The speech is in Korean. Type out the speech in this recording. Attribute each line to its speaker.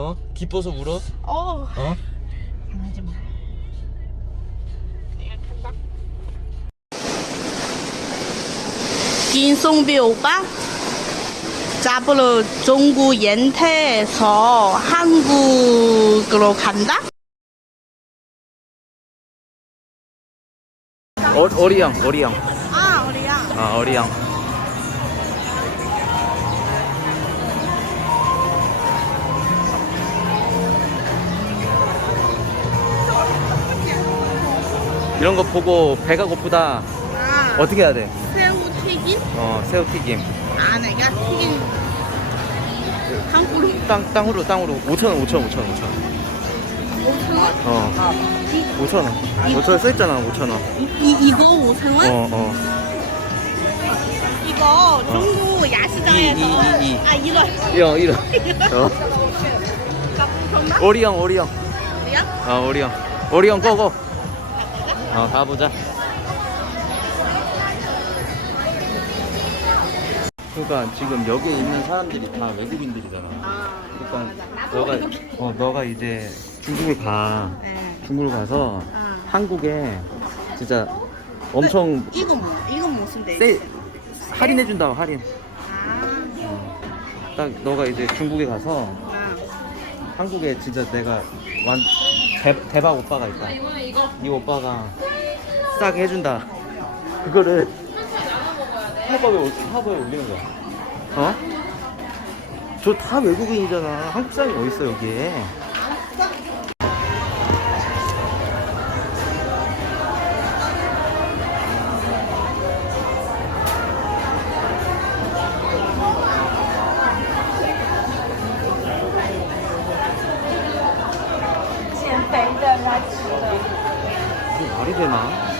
Speaker 1: 어? 기뻐서 울어?
Speaker 2: 어.
Speaker 1: 어?
Speaker 2: 하지 마. 내가 간다. 김송비 오빠 잡으러 중국 연태에서 한국으로 간다?
Speaker 1: 어, 어리양 어리양
Speaker 2: 아, 우리야.
Speaker 1: 아 어리양 이런 거 보고 배가 고프다.
Speaker 2: 아,
Speaker 1: 어떻게 해야 돼?
Speaker 2: 새우 튀김?
Speaker 1: 어 새우 튀김.
Speaker 2: 아, 내가 튀김. 한국으로
Speaker 1: 땅, 땅으로 땅으로. 5천원 5천원 5천원 5천원.
Speaker 2: 5,000원?
Speaker 1: 어. 5천원. 5천원 써있잖아 5천원.
Speaker 2: 이, 이거 5,000원?
Speaker 1: 어어.
Speaker 2: 이거 중국 야시장에서.
Speaker 1: 이, 이, 이, 이.
Speaker 2: 아 이거.
Speaker 1: 이형 이런 어.
Speaker 2: 정말?
Speaker 1: 오리형 오리형.
Speaker 2: 우리야?
Speaker 1: 어 오리형. 오리형 고고 어 가보자 그러니까 지금 여기 있는 사람들이 다 외국인들이잖아
Speaker 2: 아
Speaker 1: 그러니까 너가 어 너가 이제 중국에 가
Speaker 2: 네.
Speaker 1: 중국을 가서
Speaker 2: 아.
Speaker 1: 한국에 진짜 엄청
Speaker 2: 이거 뭐 이거 무슨 데?
Speaker 1: 세 할인해 준다 할인
Speaker 2: 아,
Speaker 1: 딱 너가 이제 중국에 가서
Speaker 2: 아.
Speaker 1: 한국에 진짜 내가 완 대, 대박 오빠가 있다. 이 오빠가 싸게 해준다. 그거를 사업에 올- 사업에 올리는 거야. 어? 저 다 외국인이잖아. 한국 사람이 어딨어 여기에 이게 말이 되나?